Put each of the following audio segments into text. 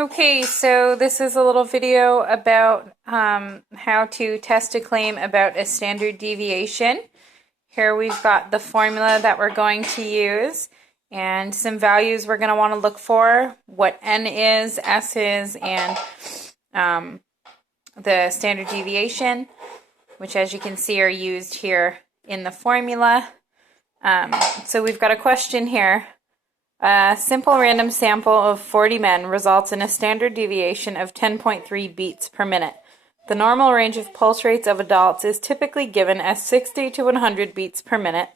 Okay, so this is a little video about how to test a claim about a standard deviation. Here we've got the formula that we're going to use and some values we're going to want to look for, what n is, s is, and the standard deviation, which as you can see are used here in the formula. So we've got a question here. A simple random sample of 40 men results in a standard deviation of 10.3 beats per minute. The normal range of pulse rates of adults is typically given as 60 to 100 beats per minute.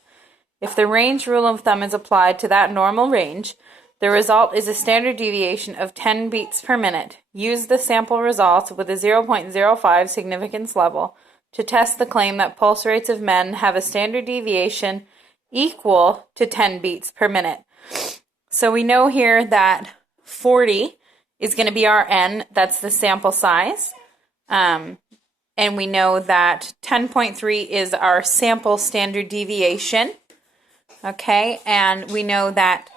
If the range rule of thumb is applied to that normal range, the result is a standard deviation of 10 beats per minute. Use the sample results with a 0.05 significance level to test the claim that pulse rates of men have a standard deviation equal to 10 beats per minute. So we know here that 40 is going to be our n, that's the sample size. And we know that 10.3 is our sample standard deviation. Okay, and we know that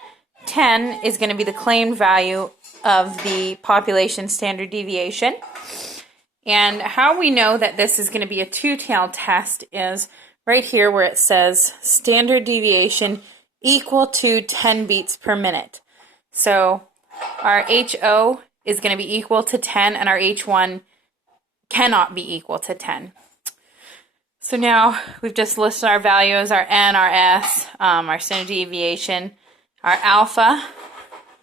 10 is going to be the claimed value of the population standard deviation. And how we know that this is going to be a two-tailed test is right here where it says standard deviation equal to 10 beats per minute. So our HO is going to be equal to 10 and our H1 cannot be equal to 10. So now we've just listed our values, our N, our S, our standard deviation, our alpha,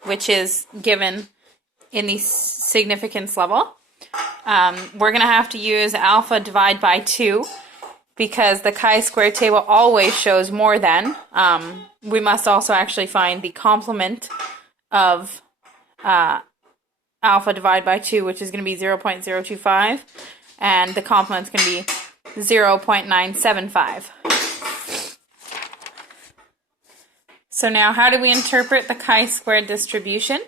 which is given in the significance level. We're going to have to use alpha divided by 2 because the chi-square table always shows more than. We must also actually find the complement of alpha divided by 2, which is going to be 0.025, and the complement is going to be 0.975. So now how do we interpret the chi-square distribution?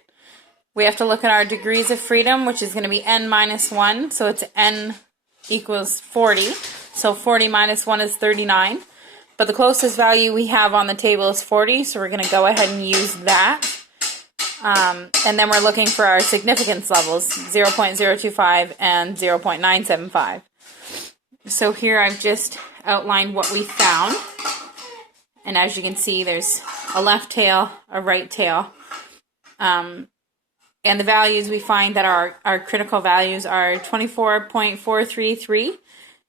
We have to look at our degrees of freedom, which is going to be n minus 1, so it's n equals 40. So 40 minus 1 is 39. But the closest value we have on the table is 40, so we're going to go ahead and use that. And then we're looking for our significance levels, 0.025 and 0.975. So here I've just outlined what we found. And as you can see, there's a left tail, a right tail. And the values we find that our critical values are 24.433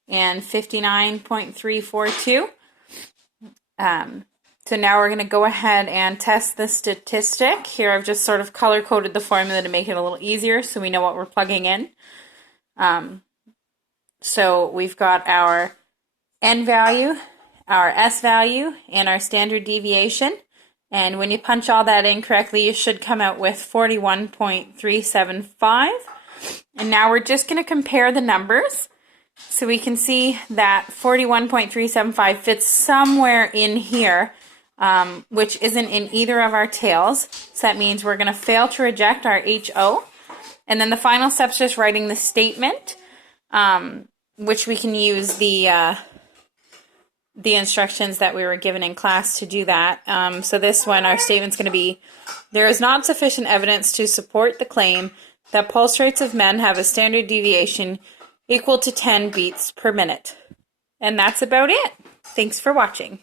and 59.342. So now we're going to go ahead and test the statistic. Here I've just sort of color-coded the formula to make it a little easier so we know what we're plugging in. So we've got our n value, our s value, and our standard deviation. And when you punch all that in correctly, you should come out with 41.375. And now we're just going to compare the numbers. So we can see that 41.375 fits somewhere in here, which isn't in either of our tails. So that means we're going to fail to reject our HO. And then the final step is just writing the statement, which we can use the instructions that we were given in class to do that. So this one, our statement's going to be, there is not sufficient evidence to support the claim that pulse rates of men have a standard deviation equal to 10 beats per minute. And that's about it. Thanks for watching.